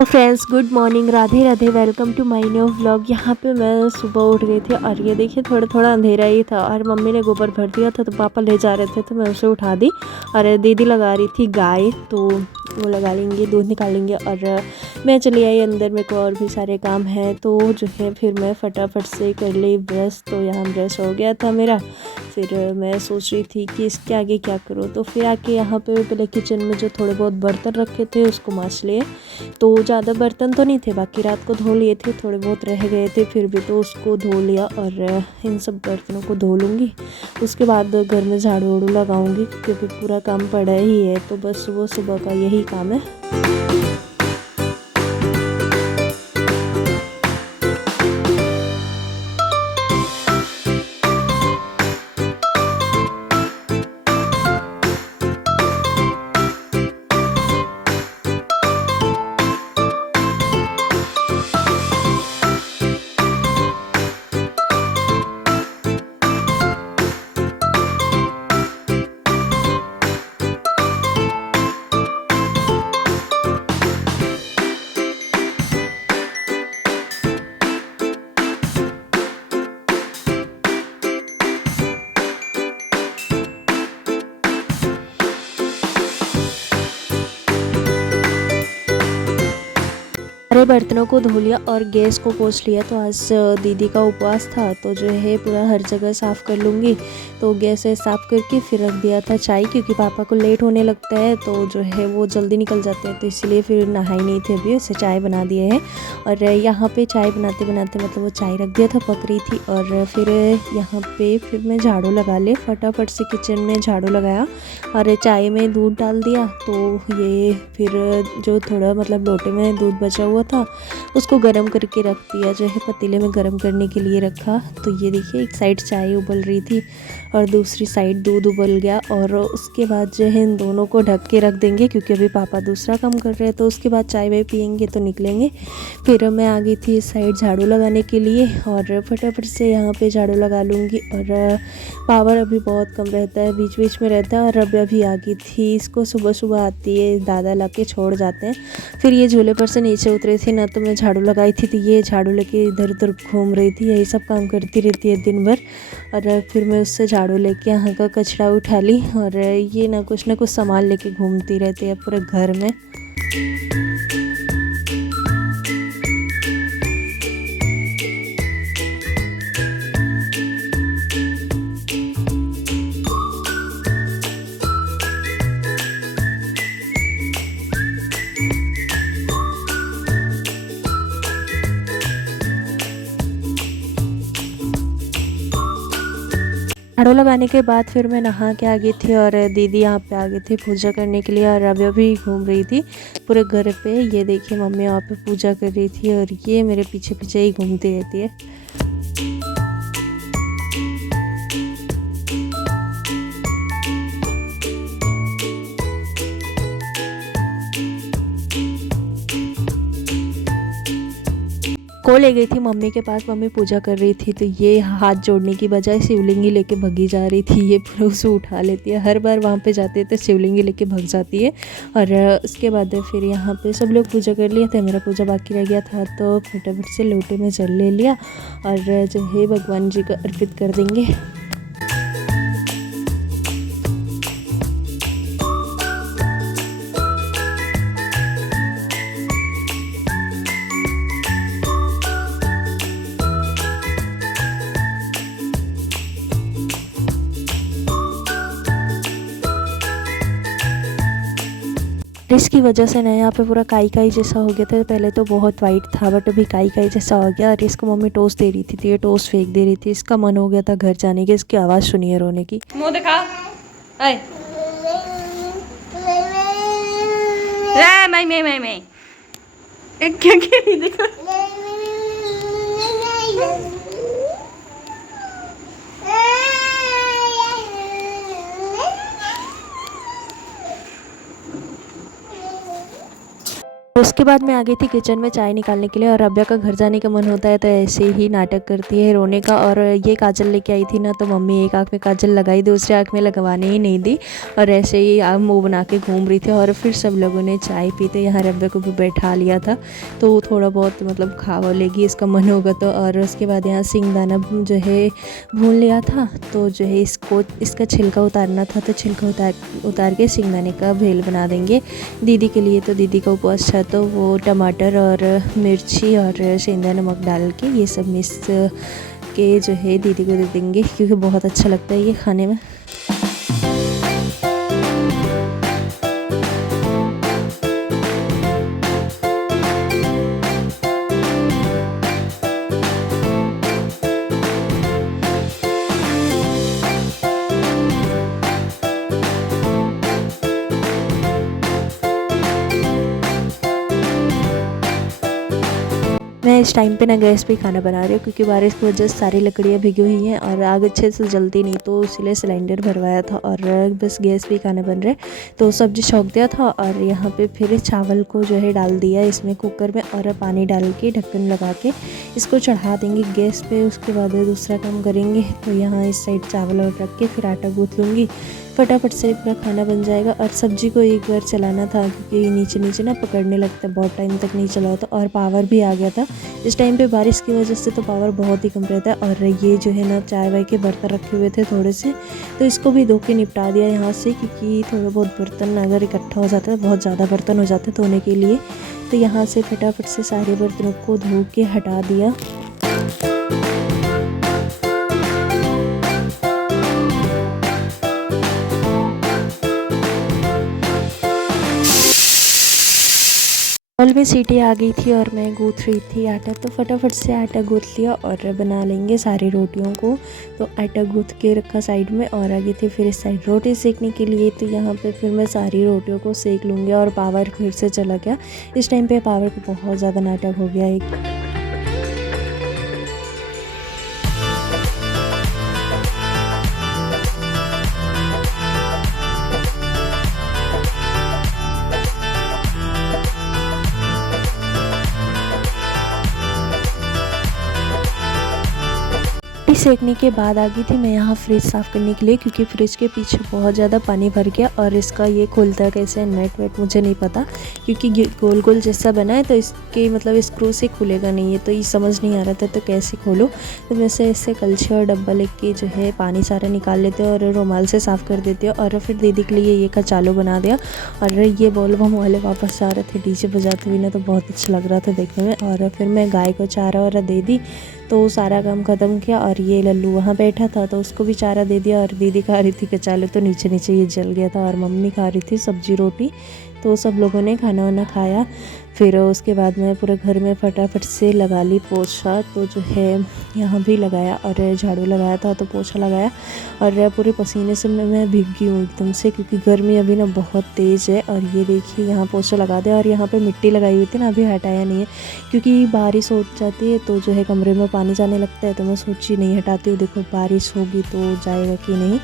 तो friends, good morning, Radhe Radhe, welcome to my new vlog. यहाँ पे मैं सुबह उठ गई थी और ये देखिए थोड़ा थोड़ा अंधेरा ही था और मम्मी ने गोबर भर दिया था तो पापा ले जा रहे थे तो मैं उसे उठा दी। और दीदी लगा रही थी गाय, तो वो लगा लेंगे, दूध निकालेंगे। और मैं चली आई अंदर, मेरे को और भी सारे काम हैं तो जो है फिर मैं फटाफट से कर ली ब्रश। तो यहाँ ब्रश हो गया था मेरा। फिर मैं सोच रही थी कि इसके आगे क्या करूँ, तो फिर आके यहाँ पे पहले किचन में जो थोड़े बहुत बर्तन रखे थे उसको मांज लिए। तो ज़्यादा बर्तन तो नहीं थे, बाकी रात को धो लिए थे, थोड़े बहुत रह गए थे फिर भी, तो उसको धो लिया। और इन सब बर्तनों को धो लूँगी, उसके बाद घर में झाड़ू वाड़ू लगाऊँगी क्योंकि पूरा काम पड़ा ही है। तो बस सुबह सुबह का यही काम है। सारे बर्तनों को धो लिया और गैस को पोंछ लिया। तो आज दीदी का उपवास था तो जो है पूरा हर जगह साफ़ कर लूँगी। तो गैस साफ़ करके फिर रख दिया था चाय, क्योंकि पापा को लेट होने लगता है तो जो है वो जल्दी निकल जाते हैं, तो इसलिए फिर नहाई नहीं थे अभी, उसे चाय बना दिए है। और यहाँ पे चाय बनाते बनाते मतलब वो चाय रख दिया था, पक रही थी। और फिर यहाँ पे फिर मैं झाड़ू लगा ले, फटाफट से किचन में झाड़ू लगाया और चाय में दूध डाल दिया। तो ये फिर जो थोड़ा मतलब लोटे में दूध बचा हुआ था उसको गर्म करके रख दिया, जो है पतीले में गर्म करने के लिए रखा। तो ये देखिए एक साइड चाय उबल रही थी और दूसरी साइड दूध उबल गया। और उसके बाद जो है इन दोनों को ढक के रख देंगे, क्योंकि अभी पापा दूसरा काम कर रहे हैं, तो उसके बाद चाय वाय पियेंगे तो निकलेंगे। फिर मैं आ गई थी इस साइड झाड़ू लगाने के लिए और फटाफट से यहाँ पे झाड़ू लगा लूँगी। और पावर अभी बहुत कम रहता है, बीच बीच में रहता है। और अभी आ गई थी, इसको सुबह सुबह आती है, दादा ला के छोड़ जाते हैं। फिर ये झूले पर से नीचे उतरे थे ना, तो मैं झाड़ू लगाई थी तो ये झाड़ू लेके इधर उधर घूम रही थी, यही सब काम करती रहती है दिन भर। और फिर मैं उससे झाड़ू लेके यहाँ का कचरा उठा ली और ये ना कुछ सामान लेके घूमती रहती है पूरे घर में। झाड़ू लगाने के बाद फिर मैं नहा के आ गई थी और दीदी यहाँ पे आ गई थी पूजा करने के लिए। और अभी घूम रही थी पूरे घर पे, ये देखिए मम्मी वहाँ पे पूजा कर रही थी और ये मेरे पीछे पीछे ही घूमती रहती है। को ले गई थी मम्मी के पास, मम्मी पूजा कर रही थी तो ये हाथ जोड़ने की बजाय शिवलिंगी लेके भगी जा रही थी। ये फिर उसे उठा लेती है, हर बार वहाँ पे जाते तो शिवलिंगी लेके भग जाती है। और उसके बाद फिर यहाँ पे सब लोग पूजा कर लिए थे, मेरा पूजा बाकी रह गया था तो फटाफट से लोटे में जल ले लिया और जो है भगवान जी को अर्पित कर देंगे। इसकी वजह से ना यहाँ पे पूरा काई काई जैसा हो गया था। पहले तो बहुत वाइट था बट अभी काई काई जैसा हो गया। और इसको मम्मी टोस्ट दे रही थी तो ये टोस्ट फेंक दे रही थी। इसका मन हो गया था घर जाने की, इसकी आवाज़ सुनिए रोने की। मुंह दिखा। आए रे मैं एक क्या क्या देखो। उसके बाद मैं आ गई थी किचन में चाय निकालने के लिए, और रब्या का घर जाने का मन होता है तो ऐसे ही नाटक करती है रोने का। और ये काजल लेके आई थी ना, तो मम्मी एक आँख में काजल लगाई, दूसरी आँख में लगवाने ही नहीं दी, और ऐसे ही मुँह बना के घूम रही थी। और फिर सब लोगों ने चाय पी, तो यहाँ रब्या को भी बैठा लिया था, तो थोड़ा बहुत मतलब खावा लेगी इसका मन होगा तो। और उसके बाद यहाँ सिंगदाना जो है भून लिया था, तो जो है इसका छिलका उतारना था, तो छिलका उतार के सिंगदाने का भेल बना देंगे दीदी के लिए। तो दीदी का उपवास था, तो वो टमाटर और मिर्ची और सेंधा नमक डाल के ये सब मिक्स के जो है दीदी को दे देंगे, क्योंकि बहुत अच्छा लगता है ये खाने में। मैं इस टाइम पे ना गैस पे खाना बना रही हूँ, क्योंकि बारिश की वजह से सारी लकड़ियाँ भिगी हुई हैं और आग अच्छे से जलती नहीं, तो इसलिए सिलेंडर भरवाया था और बस गैस पे खाना बन रहा है। तो सब्जी छौंक दिया था, और यहाँ पे फिर चावल को जो है डाल दिया इसमें कुकर में, और पानी डाल के ढक्कन लगा के इसको चढ़ा देंगे गैस पे। उसके बाद दूसरा काम करेंगे, तो यहाँ इस साइड चावल और रख के फिर आटा गूँथ लूँगी, फटाफट से पूरा खाना बन जाएगा। और सब्जी को एक बार चलाना था, क्योंकि नीचे ना पकड़ने लगता है, बहुत टाइम तक नहीं चला था, और पावर भी आ गया था इस टाइम पे बारिश की वजह से, तो पावर बहुत ही कम रहता है। और ये जो है ना चाय वाय के बर्तन रखे हुए थे थोड़े से, तो इसको भी धो के निपटा दिया यहाँ से, क्योंकि थोड़ा बहुत बर्तन अगर इकट्ठा हो जाता है, बहुत ज़्यादा बर्तन हो जाते हैं धोने के लिए, तो यहाँ से फटाफट से सारे बर्तनों को धो के हटा दिया। कल में सीटी आ गई थी और मैं गूँथ रही थी आटा, तो फटाफट से आटा गूँथ लिया और बना लेंगे सारी रोटियों को। तो आटा गूँथ के रखा साइड में, और आगे थी फिर इस साइड रोटी सेकने के लिए। तो यहाँ पे फिर मैं सारी रोटियों को सेक लूँगी, और पावर फिर से चला गया। इस टाइम पे पावर को बहुत ज़्यादा नाटक हो गया एक। सेकने के बाद आ गई थी मैं यहाँ फ्रिज साफ़ करने के लिए, क्योंकि फ्रिज के पीछे बहुत ज़्यादा पानी भर गया, और इसका ये खुलता कैसे नेट वेट मुझे नहीं पता, क्योंकि गोल गोल जैसा बना है, तो इसके मतलब स्क्रू से खुलेगा नहीं है, तो ये समझ नहीं आ रहा था तो कैसे खोलो। तो वैसे ऐसे कलछी और डब्बा लेके जो है पानी सारा निकाल लेते हैं और रुमाल से साफ़ कर देते हैं। और फिर दीदी के लिए ये कचालू बना दिया, और ये बोल बम वाले वापस आ रहे थे डीजे बजाते हुए ना, तो बहुत अच्छा लग रहा था देखने में। और फिर मैं गाय को चारा वारा दे दी, तो सारा काम ख़त्म किया। और ये लल्लू वहाँ बैठा था, तो उसको भी चारा दे दिया, और दीदी खा रही थी कचालू, तो नीचे नीचे ये जल गया था, और मम्मी खा रही थी सब्जी रोटी। तो सब लोगों ने खाना वाना खाया। फिर उसके बाद मैं पूरे घर में फटाफट से लगा ली पोछा, तो जो है यहाँ भी लगाया, और झाड़ू लगाया था तो पोछा लगाया, और पूरे पसीने से मैं भीग गई हूँ एकदम से, क्योंकि गर्मी अभी ना बहुत तेज़ है। और ये देखिए यहाँ पोछा लगा दिया, और यहाँ पे मिट्टी लगाई हुई थी ना, अभी हटाया नहीं है, क्योंकि बारिश हो जाती है तो जो है कमरे में पानी जाने लगता है, तो मैं सोची नहीं हटाती हूँ, देखो बारिश होगी तो जाएगा कि नहीं।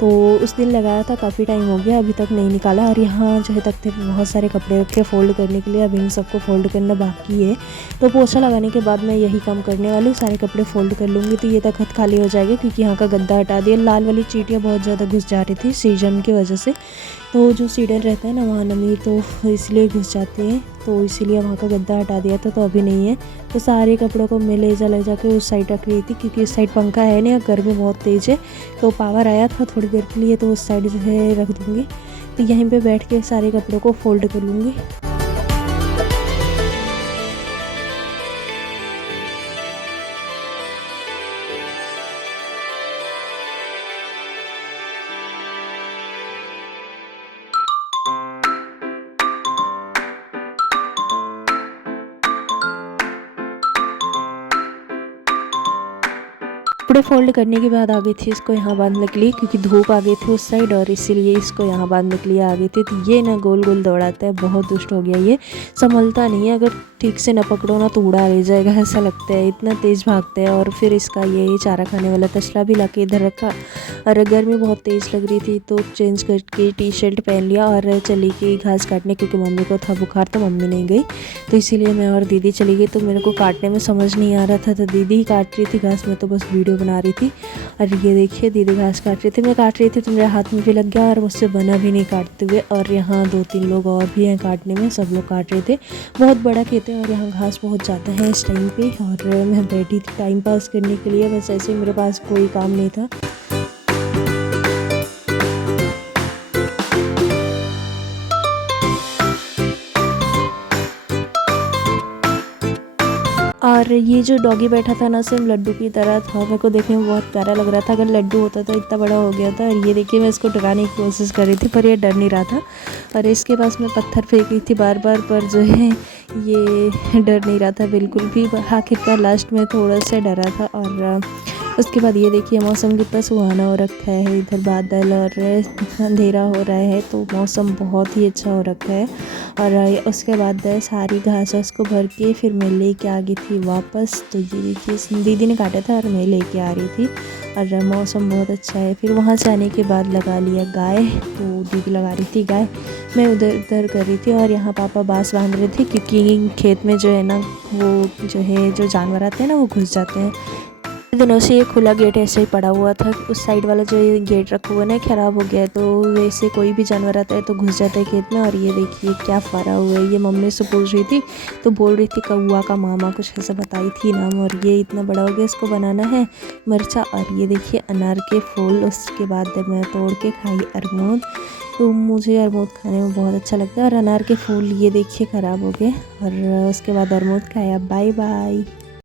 तो उस दिन लगाया था, काफ़ी टाइम हो गया, अभी तक नहीं निकाला। और यहाँ जो है तख्ते पे बहुत सारे कपड़े रखे फोल्ड करने के लिए, अभी इन सबको फोल्ड करना बाकी है। तो पोछा लगाने के बाद मैं यही काम करने वाली हूँ, सारे कपड़े फोल्ड कर लूँगी, तो ये तख्त खाली हो जाएगा, क्योंकि यहाँ का गद्दा हटा दिया। लाल वाली चींटियाँ बहुत ज़्यादा घुस जा रही थी सीजन की वजह से, तो जो सीडन रहता है ना वहाँ नमी, तो इसलिए घुस जाते हैं, तो इसीलिए वहाँ का गद्दा हटा दिया था, तो अभी नहीं है। तो सारे कपड़ों को मैं ले जा के उस साइड रख रही थी, क्योंकि इस साइड पंखा है नहीं और गर्मी बहुत तेज़ है। तो पावर आया था थोड़ी देर के लिए, तो उस साइड जो है रख दूँगी, तो यहीं पे बैठ के सारे कपड़ों को फोल्ड कर लूँगी। कपड़े फोल्ड करने के बाद आ गई थी इसको यहाँ बांधने के लिए, क्योंकि धूप आ गई थी उस साइड, और इसीलिए इसको यहाँ बांधने के लिए आ गई थी। तो ये ना गोल गोल दौड़ाता है, बहुत दुष्ट हो गया, ये संभलता नहीं है, अगर ठीक से ना पकड़ो ना तो उड़ा ले जाएगा ऐसा लगता है, इतना तेज़ भागता है। और फिर इसका ये चारा खाने वाला तसला भी ला के इधर रखा, और गर्मी बहुत तेज़ लग रही थी तो चेंज करके टी शर्ट पहन लिया और चली गई घास काटने, क्योंकि मम्मी को था बुखार तो मम्मी नहीं गई, तो इसीलिए मैं और दीदी चली गई। तो मेरे को काटने में समझ नहीं आ रहा था, तो दीदी ही काट रही थी घास, में तो बस वीडियो बना रही थी। और ये देखिए दीदी घास काट रही थी, मैं काट रही थी तो मेरे हाथ में भी लग गया और मुझसे बना भी नहीं काटते हुए। और यहाँ 2-3 लोग और भी हैं काटने में, सब लोग काट रहे थे। बहुत बड़ा खेत है और यहाँ घास बहुत ज़्यादा है इस टाइम पे। और मैं बैठी थी टाइम पास करने के लिए, बस ऐसे ही, मेरे पास कोई काम नहीं था। और ये जो डॉगी बैठा था ना, सेम लड्डू की तरह था, मेरे को देखने में बहुत प्यारा लग रहा था। अगर लड्डू होता तो इतना बड़ा हो गया था। और ये देखिए मैं इसको डराने की कोशिश कर रही थी पर ये डर नहीं रहा था, और इसके पास मैं पत्थर फेंक रही थी बार बार, पर जो है ये डर नहीं रहा था बिल्कुल भी। आखिरकार लास्ट में थोड़ा सा डरा था। और उसके बाद ये देखिए मौसम कितना सुहाना हो रखा है, इधर बादल और अंधेरा हो रहा है, तो मौसम बहुत ही अच्छा हो रखा है। और उसके बाद सारी घास उसको भर के फिर मैं लेके आ गई थी वापस। तो ये देखिए दीदी ने काटा था और मैं लेके आ रही थी, और मौसम बहुत अच्छा है। फिर वहाँ से आने के बाद लगा लिया गाय, तो दीदी लगा रही थी गाय, मैं उधर उधर कर रही थी। और यहाँ पापा बांस बांध रहे थे, क्योंकि खेत में जो है ना, वो जो है जो जानवर आते हैं ना वो घुस जाते हैं। दिनों से ये खुला गेट ऐसे ही पड़ा हुआ था, उस साइड वाला जो ये गेट रखा हुआ ना खराब हो गया है, तो वैसे कोई भी जानवर आता है तो घुस जाता है खेत में। और ये देखिए क्या फरा हुआ है, ये मम्मी से पूछ रही थी तो बोल रही थी कौआ का मामा, कुछ ऐसा बताई थी नाम। और ये इतना बड़ा हो गया, इसको बनाना है मिर्चा। और ये देखिए अनार के फूल, उसके बाद मैं तोड़ के खाई अरमूद, तो मुझे अरमूद खाने में बहुत अच्छा लगता है। और अनार के फूल ये देखिए ख़राब हो गए, और उसके बाद अरमूद खाया। Bye bye.